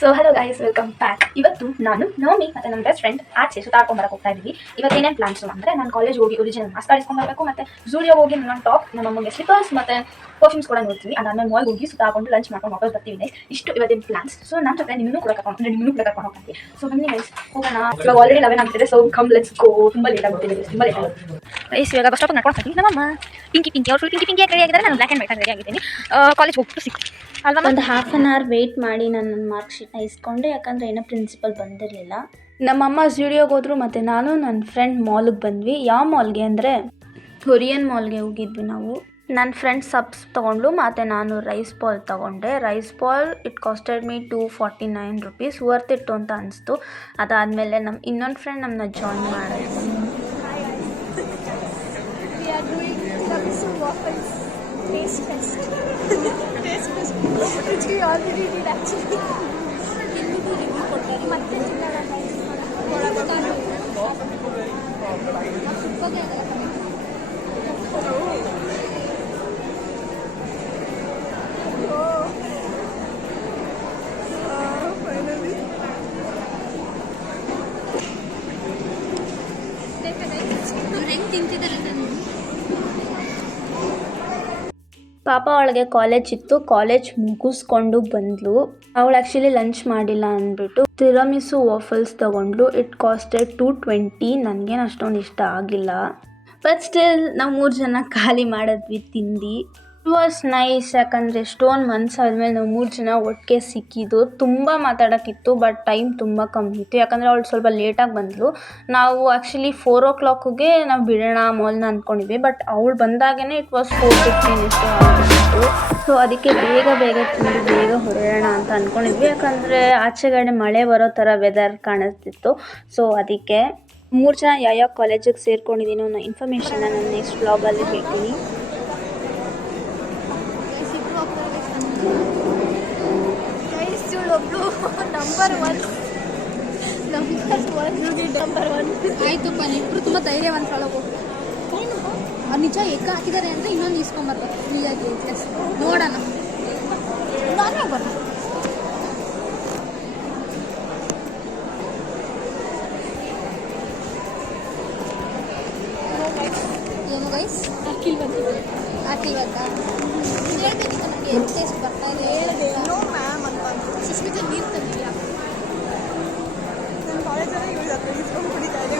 So hello guys, welcome back. ಇವತ್ತು ನಾನು ನವಮಿ ಮತ್ತು ನನ್ನ ಬೆಸ್ಟ್ ಫ್ರೆಂಡ್ ಆಚೆ ಸುತ್ತಾಡ್ಕೊಂಬರಕ್ಕೆ ಹೋಗ್ತಾ ಇದ್ದೀವಿ. ಇವತ್ತೇನೇನು ಪ್ಲಾನ್ಸು ಅಂದರೆ ನಾನು ಕಾಲೇಜ್ ಹೋಗಿ ಒರಿಜಿನಲ್ ಮಾಸ್ಕ್ ಕಾಡಿಸ್ಕೊಂಡ್ಬರಬೇಕು, ಮತ್ತು ಝೂಡಿಯೋ ಹೋಗಿ ನನ್ನ ಟಾಪ್, ನಮ್ಮಮ್ಮಗೆ ಸ್ಲಿಪರ್ಸ್ ಮತ್ತು ಪರ್ಫ್ಯೂಮ್ಸ್ ಕೂಡ ನೋಡ್ತೀವಿ. ಅದಾದ್ಮೇಲೆ ಮಾಲ್ ಹೋಗಿ ಸುತ್ತಾಕೊಂಡು ಲಂಚ್ ಮಾಡ್ಕೊಂಡು ವಾಪಸ್ ಬರ್ತೀವಿ. ಇಷ್ಟು ಇವತ್ತಿನ ಪ್ಲಾನ್ಸ್. ಸೊ ನನ್ನ ಜೊತೆ ನಿನ್ನೂ ಕೂಡ ಕರ್ಕೊಂಡು ಹೋಗ್ತೀವಿ. ಸೊ ಬನ್ನಿ ಗೈಸ್, ಹೋಗೋಣ. ಇವಾಗ ಆಲ್ರೆಡಿ 11 ಆಗ್ತಿದೆ. So come let's go. ತುಂಬ ಲೇಟ್ ಆಗುತ್ತೆ, ತುಂಬ ಲೇಟ್ ಆಗುತ್ತೆ ಗೈಸ್. ಇವಾಗ ಬಸ್ ಸ್ಟಾಪ್ ನಡ್ಕೊಂಡು ಹೋಗ್ತೀವಿ. ನಮ್ಮಮ್ಮ ಪಿಂಕಿ ಅವ್ರು ಪಿಂಕಿ ರೆಡಿ ಆಗಿದ್ದಾರೆ. ನಾನು ಬ್ಲ್ಯಾಕ್ ಆ್ಯಂಡ್ ವೈಟ್ ರೆಡಿ ಆಗಿದ್ದೀನಿ. ಕಾಲೇಜ್ ಹೋಗ್ಬಿಟ್ಟು ಸಿಕ್ತು ಅಲ್ವಾ. ಒಂದು ಹಾಫ್ ಆನ್ ಅವರ್ ವೆಯ್ಟ್ ಮಾಡಿ ನಾನು ನನ್ನ ಮಾರ್ಕ್ ಶೀಟ್ನ ಇಸ್ಕೊಂಡೆ, ಯಾಕಂದರೆ ಏನೋ ಪ್ರಿನ್ಸಿಪಲ್ ಬಂದಿರಲಿಲ್ಲ. ನಮ್ಮಮ್ಮ ಸ್ಟುಡಿಯೋಗೆ ಹೋದ್ರು ಮತ್ತು ನಾನು ನನ್ನ ಫ್ರೆಂಡ್ ಮಾಲ್ಗೆ ಬಂದ್ವಿ. ಯಾವ ಮಾಲ್ಗೆ ಅಂದರೆ ಕೊರಿಯನ್ ಮಾಲ್ಗೆ ಹೋಗಿದ್ವಿ ನಾವು. ನನ್ನ ಫ್ರೆಂಡ್ ಸಬ್ಸ್ ತೊಗೊಂಡು ಮತ್ತು ನಾನು ರೈಸ್ ಬಾಲ್ ತೊಗೊಂಡೆ. Rice ball it costed me 249 rupees. Worth it ಅಂತ ಅನಿಸ್ತು. ಅದಾದಮೇಲೆ ನಮ್ಮ ಇನ್ನೊಂದು ಫ್ರೆಂಡ್ ನಮ್ಮನ್ನ ಜಾಯಿನ್ ಮಾಡಿದ್ವಿ. Taste test. Which we already did actually. ಮತ್ತೆ ಪಾಪ ಅವಳಿಗೆ ಕಾಲೇಜ್ ಇತ್ತು, ಕಾಲೇಜ್ ಮುಗಿಸ್ಕೊಂಡು ಬಂದ್ಲು. ಅವಳು ಆ್ಯಕ್ಚುಲಿ ಲಂಚ್ ಮಾಡಿಲ್ಲ ಅಂದ್ಬಿಟ್ಟು ತಿರಮಿಸು ವಾಫಲ್ಸ್ ತೊಗೊಂಡ್ಲು. It costed 220. ನನಗೇನು ಅಷ್ಟೊಂದು ಇಷ್ಟ ಆಗಿಲ್ಲ, ಬಟ್ ಸ್ಟಿಲ್ ನಾವು 3 ಜನ ಖಾಲಿ ಮಾಡಿದ್ವಿ ತಿಂದು. ಇಟ್ ವಾಸ್ ನೈಸ್, ಯಾಕಂದರೆ ಎಷ್ಟೊಂದು ಮಂತ್ಸ್ ಆದಮೇಲೆ ನಾವು 3 ಜನ ಒಟ್ಟಿಗೆ ಸಿಕ್ಕಿದ್ದು. ತುಂಬ ಮಾತಾಡೋಕ್ಕಿತ್ತು, ಬಟ್ ಟೈಮ್ ತುಂಬ ಕಮ್ಮಿ ಇತ್ತು, ಯಾಕಂದರೆ ಅವಳು ಸ್ವಲ್ಪ ಲೇಟಾಗಿ ಬಂದಳು. ನಾವು ಆ್ಯಕ್ಚುಲಿ 4 o'clockಗೆ ನಾವು ಬಿಡೋಣ ಮಾಲ್ನ ಅಂದ್ಕೊಂಡಿದ್ವಿ, ಬಟ್ ಅವಳು ಬಂದಾಗೇ ಇಟ್ ವಾಸ್ 4:15 ಇಷ್ಟು ಆಗಿತ್ತು. ಸೊ ಅದಕ್ಕೆ ಬೇಗ ತಿಂದು ಬೇಗ ಹೊರಡೋಣ ಅಂತ ಅಂದ್ಕೊಂಡಿದ್ವಿ, ಯಾಕಂದರೆ ಆಚೆಗಡೆ ಮಳೆ ಬರೋ ಥರ ವೆದರ್ ಕಾಣಿಸ್ತಿತ್ತು. ಸೊ ಅದಕ್ಕೆ 3 ಜನ ಯಾವ ಕಾಲೇಜಿಗೆ ಸೇರ್ಕೊಂಡಿದ್ದೀನೋ ಅನ್ನೋ ಇನ್ಫಾರ್ಮೇಷನ್ನ ನಾನು ನೆಕ್ಸ್ಟ್ ವ್ಲಾಗಲ್ಲಿ ಹೇಳ್ತೀನಿ. ನಂಬರ್ ಒನ್ ಆಯ್ತಪ್ಪ. ಇಬ್ಬರು ತುಂಬ ಧೈರ್ಯವಂತರೊಳಗು ನಿಜ ಎಗ್ ಹಾಕಿದ್ದಾರೆ ಅಂದರೆ ಇನ್ನೊಂದು ಇಸ್ಕೊಂಬರ್ತಾರೆ ಫ್ರೀಯಾಗಿ. ನೋಡೋಣ, ನಾನೇ ಬರ. ಏನು ಗೈಸ್ ಹಾಕಿಲ್ವಂತ ಹೇಳ್ಬೇಕಿತ್ತು. ನನಗೆ ಎಗ್ ಟೇಸ್ಟ್ ಬರ್ತಾ ಇಲ್ಲ. ಹೇಳಿದೆ ನೋ ಮ್ಯಾಮ್ ಅಂತ. ಸುಷ್ಮಿತಾ ನೀರು ತಂದಿದ್ಯಾ? ನನ್ನ ಕಾಲೇಜಲ್ಲಿ ಯೂಸ್ ಆಗ್ತದೆ. ಇಸ್ಕೊಂಡು ಕುಡಿತಾ ಇದೆ.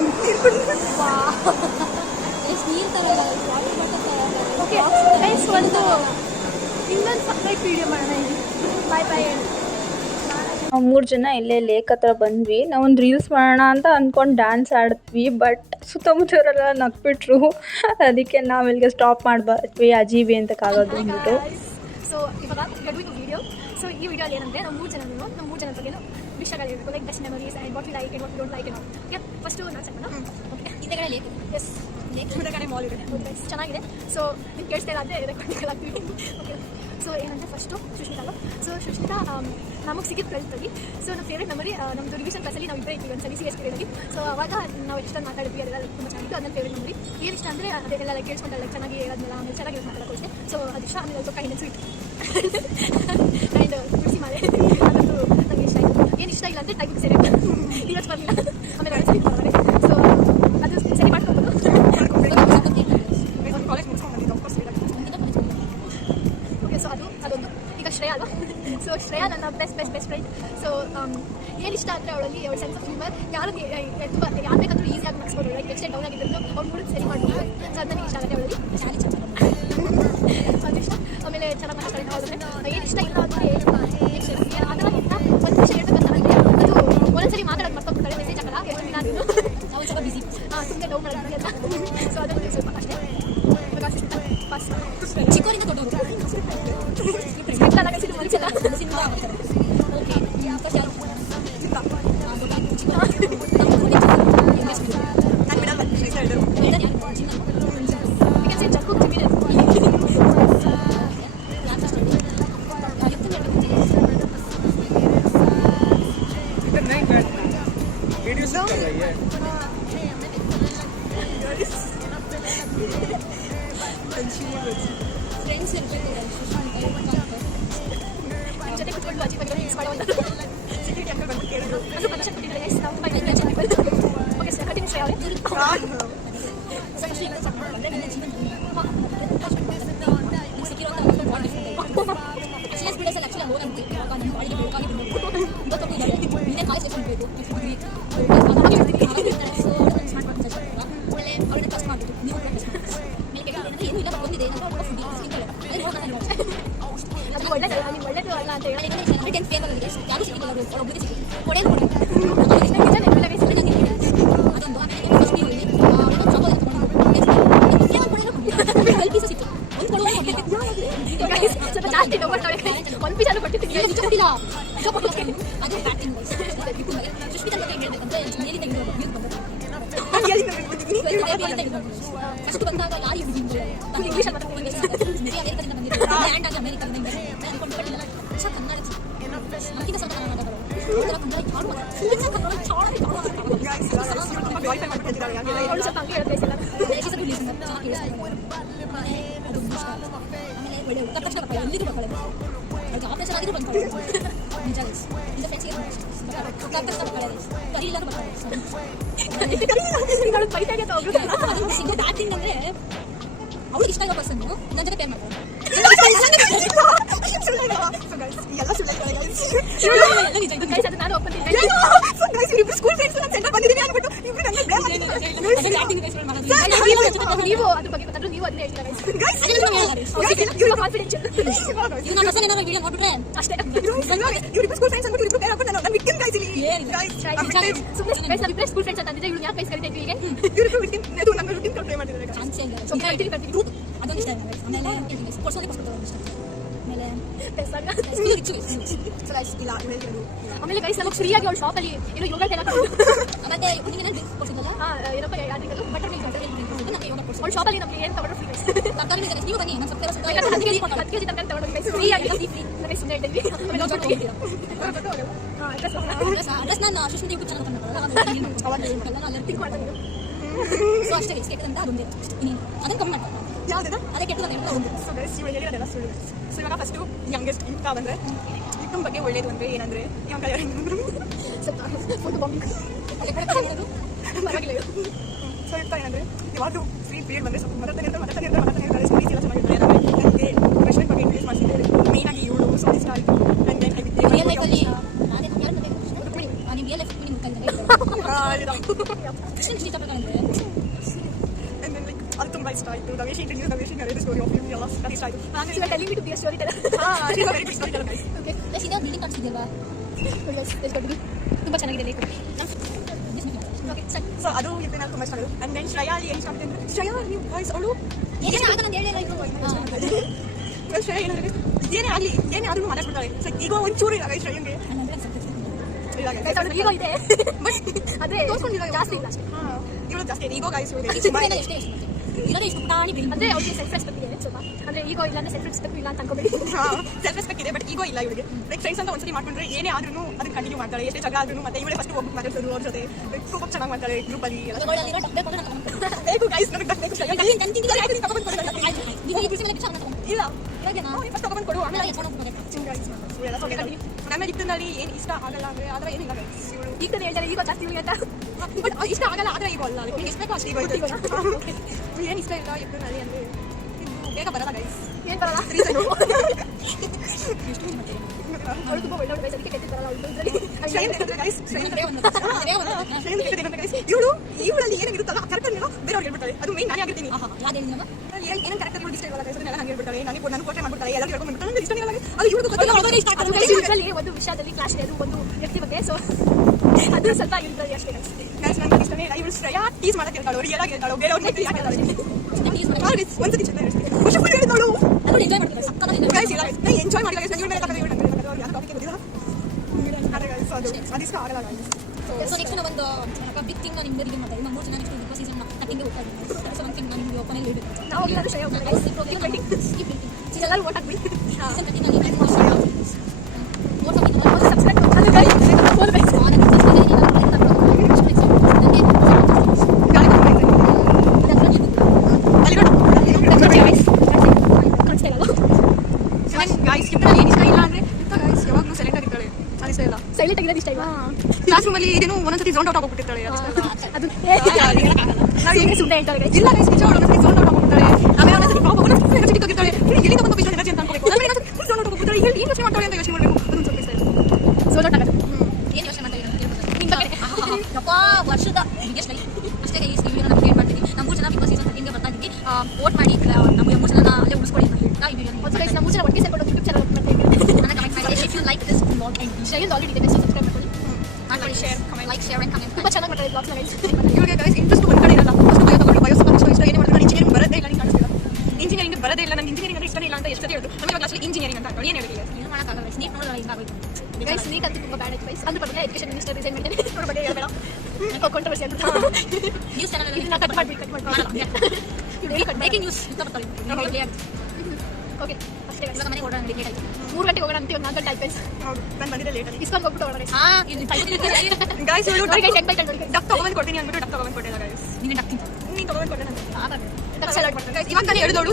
ಎಷ್ಟು ನೀರು ತರಲ್ಲ, ವಾಟರ್ ಬಾಟಲ್ ತರಲ್ಲ. ಓಕೆ ಗೈಸ್, ಒಂದು ಇನ್ನೊಂದು ಸಪ್ರೇಟ್ ವೀಡಿಯೋ ಮಾಡೋಣ. ಬಾಯ್ ಹೇಳಿ. ನಾವು 3 ಜನ ಇಲ್ಲೇ ಲೇಕ್ ಹತ್ರ ಬಂದ್ವಿ. ನಾವೊಂದು ರೀಲ್ಸ್ ಮಾಡೋಣ ಅಂತ ಅಂದ್ಕೊಂಡು ಡ್ಯಾನ್ಸ್ ಆಡಿದ್ವಿ, ಬಟ್ ಸುತ್ತಮುತ್ತವರೆಲ್ಲ ನಕ್ಬಿಟ್ರು. ಅದಕ್ಕೆ ನಾವು ಇಲ್ಲಿಗೆ ಸ್ಟಾಪ್ ಮಾಡ್ಬಾರ್ದ್ವಿ, ಅಜೀವಿ ಅಂತ ಕಾಗೋದು ಅಂದ್ಬಿಟ್ಟು. ಸೊ ಇವಾಗ ವಿಡಿಯೋ. ಸೊ ಈ ವಿಡಿಯೋಲಿ ಏನಂದರೆ ನಾವು 3 ಜನ ಬಗ್ಗೆ ವಿಷಯಗಳು ಹೇಳ್ಬೇಕು, like best memories and what we like and what we don't like ಏನೋ. ಫಸ್ಟು ನಾನು ಸಣ್ಣ ಓಕೆ. ಹಿಂದೆಗಡೆ ಲೇಕ್. ಎಸ್, ಲೇಕ್ ಹಿಂದೆಗಡೆ ಮಾಲ್ ಇದೆ. ಚೆನ್ನಾಗಿದೆ. ಸೊ ನೀವು ಕೇಳಿಸ್ತಾ ಇಲ್ಲ ಅಂದರೆ ರೆಕಾರ್ಡಿಂಗ್ ಆಗ್ತೀವಿ. ಓಕೆ. ಸೊ ಏನಂದರೆ ಫಸ್ಟು ಸುಷ್ಮಿತಾ ನಮಗೆ ಸಿಕ್ಕಿದ್ದು 12th. ಸೊ ನಮ್ಮ ಫೇವ್ರೇಟ್ ಮೆಮರಿ, ನಮ್ಮದು ರಿವಿಷನ್ ಕ್ಲಾಸಲ್ಲಿ ನಾವು ಇಬ್ಬರೇ ಇದ್ವಿ ಒಂದ್ಸಲಿ CS ಪೀರಿಯಡಲ್ಲಿ. ಸೊ ಅವಾಗ ನಾವು ಎಷ್ಟೊಂದು ಮಾತಾಡಿದ್ವಿ, ಅದೆಲ್ಲ ತುಂಬ ಚೆನ್ನಾಗಿತ್ತು. ಅದನ್ನ ಫೇವ್ರೇಟ್ ಮೆಮರಿ. ಏನು ಇಷ್ಟ ಅಂದರೆ ಅದೆಲ್ಲ ಲೈಕ್ ಕೇಳಿಸ್ಕೊಂಡಲ್ಲ ಚೆನ್ನಾಗಿ ಹೇಳೋದ್ಮೇಲೆ ಆಮೇಲೆ ಚೆನ್ನಾಗಿ ಮಾತಾಡೋಕೆ ಅಷ್ಟೇ. ಸೊ ಅದು ಇಷ್ಟ. ಆಮೇಲೆ ಸ್ವಲ್ಪ ಕೈಂಡ್ ಸ್ವೀಟ್ ಆ್ಯಂಡ್ ತುಳಸಿ ಮಾಲೆ, ಅದೊಂದು ನನಗೆ ಇಷ್ಟ ಆಯಿತು. ಏನು ಇಷ್ಟ ಇಲ್ಲ ಅಂದರೆ ಟೈಮಿಗೆ ಸರಿಯಾಗಿ ಇವತ್ತು ಬರಲಿಲ್ಲ, ಆಮೇಲೆ ಸರಿ ಬರೋರೆ. ಸೊ ಅದು ಸರಿ ಮಾಡ್ಕೊಬೋದು. ಕಾಲೇಜ್ ಮುಗಿಸ್ಕೊಂಡು ಬಂದಿದ್ದು ಆಫ್ಕೋರ್ಸ್. ಓಕೆ. ಸೊ ಅದೊಂದು. ಈಗ ಶ್ರೇಯಾ ಅಲ್ವಾ? ಸೊ ಶ್ರೇಯಾ ನನ್ನ ಬೆಸ್ಟ್ ಫ್ರೆಂಡ್. ಸೊ ಏನು ಇಷ್ಟ ಅಂದರೆ ಅವಳಲ್ಲಿ ಅವಳ ಸೆನ್ಸ್ ಆಫ್ ಹ್ಯೂಮರ್. ಯಾರು ತುಂಬ ಯಾರು ಬೇಕಾದ್ರೂ ಈಸಿಯಾಗಿ ಮಾಡಿಸ್ಬೋದು. ಲೈಕ್ ಎಷ್ಟೇ ಡೌನ್ ಆಗಿದ್ರು ಅವ್ರು ಕೂಡ ಸರಿ ಮಾಡ್ಬೋದು. ಸೊ ಅದು ನನಗೆ ಇಷ್ಟ ಆಗುತ್ತೆ ಅವಳಲ್ಲಿ. ಅದು ಇಷ್ಟ. ಆಮೇಲೆ ಚೆನ್ನಾಗಿ ಮಾತಾಡ್ತಾರೆ. ಏನು ಇಷ್ಟ ಇಲ್ಲ ಅಂದರೆ ಅದರ ಒಂದು ವಿಷಯ ಹೇಳ್ಬೇಕಂತಂದರೆ ಅದು ಒಂದೊಂದ್ಸರಿ ಮಾತಾಡೋದು ಮರ್ತೋಗ್ಬಿಡ್ತಾರೆ, ಮೆಸೇಜ್ ಆಗಲ್ಲ. ಎಷ್ಟು ದಿನ ಆದರೂ ನಾವು ಸ್ವಲ್ಪ ಬಿಸಿ, ಸುಮ್ಮನೆ ಡೌನ್ ಮಾಡೋದು ಅಂತ. ಸೊ ಅದೊಂದು ಸ್ವಲ್ಪ ಅಷ್ಟೇ. ಪಾಸ್ ಚಿಕ್ಕವರಿಂದ ದೊಡ್ಡವರು ಫ್ರೆಂಡ್ಸ್ ಇರಬೇಕು. ಜೊತೆ ಕುತ್ಕೊಂಡು ಅಜ್ಜಿ ಬಗ್ಗೆ ಮಿಸ್ ಮಾಡೋ ಸೆಕ್ಯೂರಿಟಿ ಅಂಕಲ್ ಬಂದು ಕೇಳಿದ್ರು ಅದು ಪರ್ಮಿಷನ್ ಕೊಟ್ಟಿದ್ದಾರೆ ಎಸ್ ನಾವು ಬೈ ಓಕೆ ಸರ್ ಕಂಟಿನ್ಯೂ ಶ್ರೇಯ ಅವರೇ ಸರ್ ಶ್ರೀ ಅಂದರೆ ನನ್ನ ಜೀವನದಲ್ಲಿ ಸಿಕ್ಕಿರೋ ಸ್ಟೂಡೆಂಟ್ಸ್ ಆಕ್ಚುಲಿ ಲೋನ್ ಅಂತೆ ಇವಾಗ ನಮ್ಮ ಬಾಡಿಗೆ ಬೇಕಾಗಿ ಬಿಡಬೇಕು ಇವತ್ತು ನೀನೇ ಕಾಲೇಜ್ ಸೆಕ್ಷನ್ ಬೇಕು ಸೊ ಸ್ಮಾರ್ಟ್ ಮಾಡ್ತಾರೆ ಆಮೇಲೆ ಅವ್ರನ್ನ ಕಷ್ಟ ಮಾಡಬೇಕು ನೀವು ಮೇಲೆ ಕೇಳಿದ್ರೆ ಏನೂ ಇಲ್ಲ ಬಂದಿದೆ ಏನಂದ್ರೆ ಫುಡ್ ಅದು ಒಳ್ಳೆದು ಅಲ್ಲ ಅಂತ ಹೇಳಿ 10 ಫೇರ್ ಆಗಿದೆ ಯಾರು ಸಿಕ್ಕಿಲ್ಲ ಅವರು ಒಬ್ಬರಿಗೆ ಸಿಕ್ಕಿಲ್ಲ ಕೊಡೆ ಅದೊಂದು ಆಮೇಲೆ ಫಸ್ಟ್ ನೀವು ಇಲ್ಲಿ ಚಾಕೋಲೇಟ್ ತಗೊಂಡು ಹೆಲ್ಪ್ ಪೀಸ್ ಸಿಕ್ಕಿಲ್ಲ ಒಂದು ಕೊಡುವ ಸ್ವಲ್ಪ ಜಾಸ್ತಿ ತಗೊಳ್ತಾಳೆ ಒಂದು ಪೀಸ್ ಅನ್ನು ಕೊಟ್ಟಿದ್ದೀನಿ ಕೊಟ್ಟಿಲ್ಲ ಅದು ಬ್ಯಾಟಿಂಗ್ ಸುಷ್ಮಿತಾ ಬಗ್ಗೆ ಹೇಳ್ಬೇಕಂದ್ರೆ ಮೇಲಿಂದ ನ್ಯೂಸ್ ಬಂದರು ಫಸ್ಟ್ ಬಂದಾಗ ಯಾರು ಇಂಗ್ಲೀಷಲ್ಲಿ ಅಮೆರಿಕದಿಂದ ಬಂದಿದ್ದಾರೆ ಲ್ಯಾಂಡ್ ಆಗಿ ಅಮೆರಿಕದಿಂದ ಅನ್ಕೊಂಡ್ಬಿಟ್ಟಿಲ್ಲ ಕನ್ನಡ ನಮಗಿಂತ ಸ್ವಲ್ಪ ಕನ್ನಡ ಅವಳು ಸ್ವಲ್ಪ ಹಂಗೆ ಹೇಳ್ತಾ ಆಮೇಲೆ ಒಳ್ಳೆ ಉತ್ತರ ತಕ್ಷಣ ಬರ್ತಾಳೆ ಎಲ್ಲಿಗೂ ಬರ್ತಾಳೆ ಅವ್ರಿಗೆ ಆಪರೇಷನ್ ಆಗಿದ್ರು ಬಂದ್ಕೊಳ್ಳಿ ನಿಜ ಇಂದ ಫ್ರೆಂಡ್ಸ್ಗೆ ಉತ್ತರ ತಕ್ಷಣ ಬರ್ತಾಳೆ ಕರೀಲಾರು ಬರ್ತಾಳೆ ಬೈತಾಗೆ ಅದು ಸಿಂಗಲ್ ಬ್ಯಾಟಿಂಗ್ ಅಂದರೆ ಅವಳಿಗೆ ಇಷ್ಟ ಆಗೋ ಪರ್ಸನ್ ನನ್ನ ಜೊತೆ ಪೇರ್ ಮಾಡ್ತಾಳೆ ನಾನು ಒಪ್ಪಿದ್ದೀನಿ ನೀವು ಅದ್ರ ಬಗ್ಗೆ ಗೊತ್ತಾದ್ರು ನೀವು ಅದನ್ನೇ ಹೇಳ್ತೀರಾ ಅಷ್ಟೇ ಸ್ಕೂಲ್ ಫ್ರೆಂಡ್ಸ್ ಅಂತಂದ್ರೆ ಇವ್ರು ಯಾಕೆ ಕೈಸ್ ಕರಿತಾ ಇದ್ದೀವಿ ಅದೊಂದು ಇಷ್ಟ ಆಮೇಲೆ ಕೊಡ್ಸೋದೇ ಕೊಡ್ತಾರೆ ಆಮೇಲೆ ಗೈಸ್ ನಮಗೆ ಫ್ರೀಯಾಗಿ ಅವಳು ಶಾಪಲ್ಲಿ ಏನೋ ಯೋಗ ಎಲ್ಲ ಮತ್ತೆ ನಿಮಗೆ ಕೊಡ್ಸಿದ್ದಲ್ಲ ಏನಪ್ಪ ಯಾರಿಗೂ ಬಟರ್ ಮಿಲ್ಕ್ ನಮಗೆ ಯೋಗ ಕೊಡ್ಸಿ ಅವಳು ಶಾಪಲ್ಲಿ ನಮಗೆ ಏನು ತಗೊಂಡು ಫ್ರೀ ತರಕಾರಿ ನೀವು ಬನ್ನಿ ನಮ್ಮ ಸಪ್ತಾಹ 10 ಕೆಜಿ ತರಕಾರಿ ತಗೊಂಡು ಫ್ರೀಯಾಗಿ ನಮಗೆ ಸುಮ್ಮನೆ ಹೇಳ್ತೀವಿ ಅಡ್ರೆಸ್ ನಾನು ಸುಷ್ಮಿತಾ ಯೂಟ್ಯೂಬ್ ಚಾನಲ್ ಮಾಡ್ತಾರೆ ಸೊ ಅಷ್ಟೇ ಕೆಟ್ಟದಂತ ಅದೊಂದೇ ಅದನ್ನು ಕಮ್ಮಿ ಮಾಡ್ತಾರೆ ಯಾವುದಿದೆ ಅದೇ ಕೆಟ್ಟದಂತ ಹೇಳ್ತಾ ಒಂದು ಸೊ ಗೈಸ್ ಇವಾಗ ಹೇಳಿರೋದೆಲ್ಲ ಸುಳ್ಳು ಸೊ ಇವಾಗ ಫಸ್ಟು ಯಂಗೆಸ್ಟ್ ಇಂತ ಬಂದರೆ ಯುಕ್ತಮ್ ಬಗ್ಗೆ ಒಳ್ಳೇದು ಅಂದರೆ ಏನಂದರೆ ಇವಾಗ ಸ್ವಲ್ಪ ಫುಡ್ ಬಾಂಬಿಂಗ್ ಪರವಾಗಿಲ್ಲ ಸೊ ಯುಕ್ತ ಏನಂದರೆ ಯಾವುದು ಸ್ವೀಟ್ ಪೀರಿಯಡ್ ಬಂದರೆ ಸ್ವಲ್ಪ ಮರತಾನೆ ಸ್ಪೀಚ್ ಎಲ್ಲ ಚೆನ್ನಾಗಿರ್ತಾರೆ ನನಗೆ ಪ್ರಶ್ನೆ ಬಗ್ಗೆ ಇಂಟ್ರೆಸ್ಟ್ ಮಾಡಿಸಿದ್ದಾರೆ ಮೇಯ್ನಾಗಿ ಇವಳು ಸೊ ಇಷ್ಟ ಆಯಿತು ನನಗೆ ರಿಯಲ್ ಲೈಫಲ್ಲಿ ನೀವು ರಿಯಲ್ ಲೈಫ್ ನೀವು ಅದು ತುಂಬ ಇಷ್ಟ ಆಯಿತು the way she introduce the way she narrated story of you ಎಲ್ಲ ಅದು ಇಷ್ಟ ಆಯಿತು ನಾನು you are telling me to be a story teller she is a very big story teller guys okay let's ಇದಾ ಬಿಲ್ಡಿಂಗ್ ಕಾಣಿಸ್ತಿದೆಯಲ್ವಾ let's go to ತುಂಬ ಚೆನ್ನಾಗಿದೆ ಲೇಖ okay so ಅದು ಇದು ನಾನು ತುಂಬ ಇಷ್ಟ ಆಗೋದು ಆ್ಯಂಡ್ ದೆನ್ ಶ್ರೇಯಾ ಏನು ಇಷ್ಟ ಆಗುತ್ತೆ ಅಂದರೆ ಶ್ರೇಯಾ ನೀವು ಗೈಸ್ ಅವಳು ಏನೇ ಆಗ ನಾನು ಹೇಳಿಲ್ಲ ಇದು ಶ್ರೇಯಾ ಏನಂದರೆ ಏನೇ ಆಗಲಿ ಏನೇ ಆದರೂ ಮಾತಾಡ್ಬಿಡ್ತಾಳೆ ಸೊ ಈಗ ಒಂಚೂರು ಇಲ್ಲ ಗೈಸ್ ಶ್ರೇಯಂಗೆ ಈಗ ಇದೆ ಬಟ್ ಅದೇ ತೋರಿಸ್ಕೊಂಡಿಲ್ಲ ಜಾಸ್ತಿ ಇಲ್ಲ ಅಷ್ಟೇ ಇವಳು ಜಾಸ್ತಿ ಇದೆ ಈಗೋ ಗೈಸ್ ಎಷ್ಟೇ ಇರೋದೇ ಇಷ್ಟು ಪುಟಾಣಿ ಅಂದರೆ ಅವ್ರಿಗೆ ಸೆಲ್ಫ್ ರೆಸ್ಪೆಕ್ಟ್ ಇದೆ ಸ್ವಲ್ಪ ಅಂದರೆ ಈಗೋ ಇಲ್ಲ ಅಂದರೆ ಸೆಲ್ಫ್ ರೆಸ್ಪೆಕ್ಟ್ ಇಲ್ಲ ಅಂತ ಅನ್ಕೋಬೇಡಿ ಸೆಲ್ಫ್ ರೆಸ್ಪೆಕ್ಟ್ ಇದೆ ಬಟ್ ಈಗೋ ಇಲ್ಲ ಇವಳಿಗೆ ಲೈಕ್ ಫ್ರೆಂಡ್ಸ್ ಅಂತ ಒಂದ್ಸತಿ ಮಾಡ್ಕೊಂಡ್ರೆ ಏನೇ ಆದ್ರೂ ಅದನ್ನ ಕಂಟಿನ್ಯೂ ಮಾಡ್ತಾಳೆ ಎಷ್ಟೇ ಜಗಳ ಆದ್ರೂ ಮತ್ತೆ ಇವಳೇ ಫಸ್ಟ್ ಹೋಗ್ಬಿಟ್ಟು ಮಾತಾಡ್ಸೋದು ಅವ್ರ ಜೊತೆ ತುಂಬ ಚೆನ್ನಾಗಿ ಮಾಡ್ತಾಳೆ ಗ್ರೂಪಲ್ಲಿ ಬೇಕು ಗೈಸ್ ನನಗೆ ಇಲ್ಲ ಇವಾಗ ನಾವು ಫಸ್ಟ್ ತಗೊಂಡು ಕೊಡು ಆಮೇಲೆ ಆಮೇಲೆ ಇಟ್ಟನಲ್ಲಿ ಏನು ಇಷ್ಟ ಆಗಲ್ಲ ಅಂದರೆ ಆದರೆ ಏನಿಲ್ಲ ಇವಳು ಈಗ ಹೇಳ್ತಾರೆ ಈಗ ಜಾಸ್ತಿ ಅಂತ ಬಟ್ ಇಷ್ಟ ಆಗಲ್ಲ ಆದರೆ ಈಗ ಅಲ್ಲ ನಿಮ್ಗೆ ಎಷ್ಟು ಬೇಕೋ ಅಷ್ಟು ಈಗ ಏನು ಇಷ್ಟ ಇಲ್ಲ ಇಟ್ಟನಲ್ಲಿ ಅಂದರೆ ಇದು ಬೇಗ ಬರಲ್ಲ ಗೈಸ್ ಏನು ಬರಲ್ಲ ರೀಸನು ಅವಳು ತುಂಬ ಒಳ್ಳೆ ಗೈಸ್ ಅದಕ್ಕೆ ಕೆಟ್ಟ ಬರಲ್ಲ ಇವಳಲ್ಲಿ ಏನಾಗಿರುತ್ತಲ್ಲ ಕರೆಕ್ಟಾಗಿ ಬೇರೆಯವ್ರು ಹೇಳ್ಬಿಡ್ತಾರೆ ಅದು ಮೇನ್ ನಾನೇ ಆಗಿರ್ತೀನಿ ಏನೋ ಕರೆಕ್ಟಾಗಿ ನೋಡಿ ಇಷ್ಟ ಇಲ್ಲ ಗೈಸ್ ನಾನು ಹಂಗೆ ಹೇಳ್ಬಿಡ್ತಾರೆ ನಾನು ಫೋಟೋ ಮಾಡ್ಬಿಡ್ತಾರೆ ಎಲ್ಲರೂ ಹೇಳ್ಕೊಂಡು ನನಗೆ ಇಷ್ಟ ಇಲ್ಲ ಅದು ಇವಳು ಒಂದು ವಿಷಯದಲ್ಲಿ ಕ್ಲಾಶ್ ಇದೆ ಅದು ಒಂದು ವ್ಯಕ್ತಿ ಬಗ್ಗೆ ಸೊ ಅದು ಸ್ವಲ್ಪ ಇರ್ತದೆ ಅಷ್ಟೇ ಗೈಸ್ ನನಗೆ ಇಷ್ಟನೇ ಇಲ್ಲ ಇವಳು ಶ್ರೇಯಾ ಟೀಸ್ ಮಾಡಕ್ಕೆ ಹೇಳ್ತಾಳು ರಿಯಲ್ ಆಗಿ ಹೇಳ್ತಾಳು ಬೇರೆಯವ್ರ ಬಗ್ಗೆ ಯಾಕೆ ಹೇಳ್ತಾಳೆ ಒಂದ್ಸತಿ ಚೆನ್ನಾಗಿ ಹೇಳ್ತೀನಿ ಹೇಳಿದವಳು ಎಂಜಾಯ್ ಮಾಡ್ತಾರೆ ಗೈಸ್ ಇಲ್ಲ ನಾನು ಎಂಜಾಯ್ ಮಾಡಿಲ್ಲ ಗೈಸ್ ಇವಳು ಮೇಲೆ ಯಾರು ಟಾಪಿಕ್ ಗೊತ್ತಿಲ್ಲ ಅದೇ ಗೈಸ್ ಅದು ಇಷ್ಟ ಆಗಲ್ಲ ಗೈಸ್ ಸೊ ನೆಕ್ಸ್ಟ್ ನಾವು ಒಂದು ಬಿಗ್ ಥಿಂಗ್ ನಿಮ್ಗೆ ರಿವೀಲ್ ಮಾಡ್ತಾರೆ ನಾವು 3 ಜನ ನೆಕ್ಸ್ಟ್ ಬಿಗ್ ಬಾಸ್ ಸೀಸನ್ ಕಟ್ಟಿಂಗ್ಗೆ ಹೋಗ್ತಾ ಇದ್ದೀವಿ ಸೊ ಒಂದು ಥಿಂಗ್ ನಾನು ನಿಮಗೆ ಓಪನ್ ಆಗಿ ಹೇಳ್ಬೇಕು ನಾವು ಹೋಗಿಲ್ಲ ಶ್ರೇಯಾ ಗೈಸ್ ಸೀಸನ್ ಎಲ್ಲರೂ ಓಟ್ ಹಾಕ್ಬಿಡಿ ಸೀಸನ್ ಕಟ್ಟಿಂಗಲ್ಲಿ ಸಬ್ಸ್ಕ್ರೈಬ್ ಅದು ಗೈಸ್ ಫೋನ್ ಗೈಸ್ ಸೈಲೆಂಟ್ ತೆಗಿಯೋದು ಇಷ್ಟ ಇಲ್ಲ ಕ್ಲಾಸ್ ರೂಮಲ್ಲಿ ಇದೇನು ಒಂದೊಂದ್ಸತಿ ಝೋನ್ ಔಟ್ ಆಗೋಗ್ಬಿಟ್ಟಿರ್ತಾಳೆ ಅದು ನಾವು ಸುಮ್ಮನೆ ಹೇಳ್ತಾರೆ guys. ಇಲ್ಲ ಗೈಸ್ ನಿಜ ಒಂದೊಂದ್ಸತಿ ಝೋನ್ ಔಟ್ ಆಗೋಗ್ಬಿಡ್ತಾಳೆ ಆಮೇಲೆ ಒಂದೊಂದ್ಸತಿ ಪಾಪ ಒಂದೊಂದ್ಸತಿ ಎನರ್ಜೆಟಿಕ್ ಆಗಿರ್ತಾಳೆ ಎಲ್ಲಿಂದ ಬಂದು ವಿಷಯ ಎನರ್ಜಿ ಅಂತ ಅನ್ಕೋಬೇಕು ಆಮೇಲೆ ಇನ್ನೊಂದ್ಸತಿ ಝೋನ್ ಔಟ್ ಆಗೋಗ್ಬಿಡ್ತಾಳೆ ಏನು ಯೋಚನೆ ಮಾಡ್ತಾಳೆ ಅಂತ ಯೋಚನೆ ಮಾಡಬೇಕು ಅದೊಂದು ಸ್ವಲ್ಪ ಇಷ್ಟ ಇದೆ ಸೋಲೋಟ್ ಆಗೋದು ಏನು ಯೋಚನೆ ಮಾಡ್ತಾ ಇದ್ದೀನಿ ಯಪ್ಪ ವರ್ಷದ ಎಷ್ಟು ಅಷ್ಟೇ ಗೈಸ್ ಈ ವಿಡಿಯೋನ ನಮ್ಗೆ ಏನು ಮಾಡ್ತೀವಿ ನಮ್ಮ 3 ಜನ ಬಿಗ್ ಬಾಸ್ ಸೀಸನ್ 15ಗೆ ಬರ್ತಾ ಇದ್ದೀವಿ ವೋಟ್ ಮಾಡಿ ನಮ್ಮ 3 ಜನ ಅಲ್ಲೇ ಉಳಿಸ್ಕೊಳ್ಳಿ ಅಂತ ಹೇಳ್ತಾ ಈ ವಿಡಿಯೋನ ಒಂದು ಗೈಸ್ ನಮ್ಮ ಮೂರು ಜನ ಒಟ್ಟಿಗೆ ಸೇರ್ಕೊಂಡು ಯೂಟ್ಯೂಬ್ ಚಾನಲ್ ಓಪನ್ ಮಾಡ್ತಾ ಇದ್ದೀವಿ ನನ್ನ ಕಮೆಂಟ್ ಮಾಡಿ if you like this vlog and ಶೈಲ್ ಆಲ್ರೆಡಿ ಇದೆ ಸಬ್ಸ್ಕ್ರೈಬ್ ಮಾಡ್ಕೊಳ್ಳಿ ಮಾಡಿ ಲೈಕ್ ಶೇರ್ ಅಂಡ್ ಕಮೆಂಟ್ ತುಂಬ ಚೆನ್ನಾಗಿ ಮಾಡ್ತಾರೆ ಬ್ಲಾಗ್ಸ್ನ ಗೈಸ್ ಇವಾಗ ಗೈಸ್ ಇಂಟ್ರೆಸ್ಟ್ ಒಂದು ಕಡೆ ಇರಲ್ಲ ಫಸ್ಟ್ ಬಯೋ ತಗೊಂಡು ಬಯೋ ಸ್ವಲ್ಪ ಇಷ್ಟ ಏನೇ ಮಾಡ್ತಾರೆ ಇಂಜಿನಿಯರಿಂಗ್ ಬರೋದೇ ಇಲ್ಲ ನಿಂಗೆ ಕಾಣಿಸ್ತಿಲ್ಲ ಇಂಜಿನಿಯರಿಂಗ್ ಬರೋದೇ ಇಲ್ಲ ನಂಗೆ ಇಂಜಿನಿಯರಿಂಗ್ ಅಂದ್ರೆ ಇಷ್ಟನೇ ಇಲ್ಲ ಅಂತ ಎಷ್ಟು ಹೇಳೋದು ಆಮೇಲೆ ಇವಾಗ ಲಾಸ್ಟಲ್ಲಿ ಇಂಜಿನಿಯರಿಂಗ್ ಅಂತ ಅನ್ಕೊಳ್ಳಿ ಏನು ಹೇಳಿಲ್ಲ ಏನು ಮಾಡೋಕ್ಕಾಗಲ್ಲ ನೀಟ್ ನೋಡೋಲ್ಲ ಹಿಂಗಾಗೋಯ್ತು ಗೈಸ್ ನೀಟ್ ಅಂತೂ ತುಂಬ ಬ್ಯಾಡ್ ಆಯ್ತು ಗೈಸ್ ಅದ್ರ ಬಗ್ಗೆ ಎಜುಕೇಷನ್ ಮಿನಿಸ್ಟರ್ ರಿಸೈನ್ ಮಾಡ್ತೀನಿ ಅವ್ರ ಬಗ್ಗೆ ಹೇಳ್ಬೇಡ ಕಾಂಟ್ರವರ್ಸಿ ಅಂತ ನ್ಯೂಸ್ ಚಾನಲ್ ಇದನ್ನ ಕಟ್ ಮಾಡಿ ಬ್ರೇಕಿಂಗ್ ನ್ಯೂಸ್ ಅಂತ ಬರ್ತಾರೆ ಓಕೆ ಅಷ್ಟೇ guys. ಇವಾಗ ಮನೆಗೆ ಹೊರಡೋಣ ಲೇಟ್ ಆಯ್ತು 3 ಗಂಟೆಗೆ ಹೋಗೋಣ ಅಂತ 4 ಗಂಟೆ ಆಯ್ತು ಗೈಸ್ ಹೌದು ನಾನು ಬಂದಿದ್ದೆ ಲೇಟಲ್ಲಿ ಇಸ್ಕೊಂಡು ಹೋಗ್ಬಿಟ್ಟು ಹೋಗೋಣ ಗೈಸ್ ಇಲ್ಲಿ ಟೈಮ್ ಗೈಸ್ ಇವಳು ನೋಡಿ ಗೈಸ್ ಹೆಂಗ್ ಬೈಕ್ ನೋಡಿ ಡಕ್ ತಗೊಂಡು ಕೊಡ್ತೀನಿ ಅಂದ್ಬಿಟ್ಟು ಡಕ್ ತಗೊಂಡು ಕೊಟ್ಟಿಲ್ಲ ಗೈಸ್ ನೀನು ಡಕ್ಕಿಂತ ನೀನು ತಗೊಂಡು ಕೊಟ್ಟೆ ಡಕ್ ಸಲಾಡ್ ಮಾಡ್ತಾರೆ ಗೈಸ್ ಇವಾಗ ನಾನು ಹೇಳಿದವಳು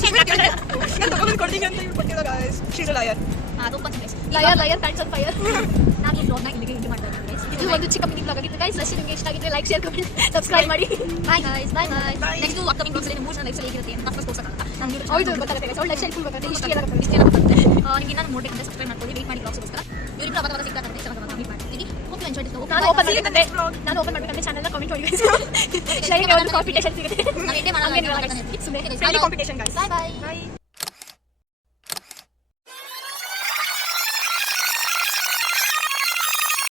ನಾನು ತಗೊಂಡು ಕೊಡ್ತೀನಿ ಅಂತ ಇವ್ರು ಕೊಟ್ಟಿಲ್ಲ ಗೈಸ್ ಶೀಸ್ ಲಾಯರ್ ಅದು open guys lawyer pants on fire ನಾನು ಈ ಬ್ಲಾಗ್ನ ಇಲ್ಲಿಗೆ ಎಂಡ್ ಮಾಡ್ತಾ ಇದ್ದೀನಿ guys. ಇದು ಒಂದು ಚಿಕ್ಕ ಮಿನಿ ಬ್ಲಾಗ್ ಆಗಿತ್ತು ಗೈಸ್ ಅಷ್ಟೇ ನಿಮಗೆ ಇಷ್ಟ ಆಗಿದ್ರೆ ಲೈಕ್ ಶೇರ್ ಕಮೆಂಟ್ ಸಬ್ಸ್ಕ್ರೈಬ್ ಮಾಡಿ bye guys bye next upcoming blogs ಅಲ್ಲಿ 3 ಜನ ಲೈಫ್ ಅಲ್ಲಿ ಹೇಗಿರುತ್ತೆ ಅಂತ ಫಸ್ಟ್ ತೋರಿಸೋಣ ನಮಗೆ ಹೌದು ಗೊತ್ತಾಗುತ್ತೆ ಗೈಸ್ ಅವ್ಳು ಲೈಫ್ ಸ್ಟೈಲ್ ಫುಲ್ ಗೊತ್ತಾಗುತ್ತೆ ಇಷ್ಟು ಎಲ್ಲ ಗೊತ್ತಾಗುತ್ತೆ ಇಷ್ಟೆಲ್ಲ ಬರುತ್ತೆ ನಿಮಗೆ ನಾನು ನೋಡ್ಬೇಕಂದ್ರೆ ಸಬ್ಸ್ಕ್ರೈಬ್ ಮಾಡ್ಕೊಳ್ಳಿ ವೇಟ್ ಮಾಡಿ ಬ್ಲಾಗ್ಸ್ಗೋಸ್ಕರ ಇವರಿಬ್ಬರು ಅವಾಗ ಸಿಗ್ತಾರೆ ಚೆನ್ನಾಗಿ ಮೀಟ್ ಮಾಡ್ತೀನಿ ಹೋಪ್ ಯು ಎಂಜಾಯ್ ದಿಸ್ ನಾನು ಓಪನ್ ಮಾಡಬೇಕಂದ್ರೆ ಚಾನಲ್ನ ಕಮೆಂಟ್ ಮಾಡಿ ಗೈಸ್ ಶೈಗೆ ಒಂದು ಕಾಂಪಿಟೇಷನ್ ಸಿಗುತ್ತೆ ನಾವು ಎಂಟೇ ಮಾಡೋಣ ಸುಮ್ಮನೆ ಕಾಂಪಿಟೇಷನ್ ಗೈಸ್ ಬಾಯ್ ಬಾಯ್ ಬಾಯ್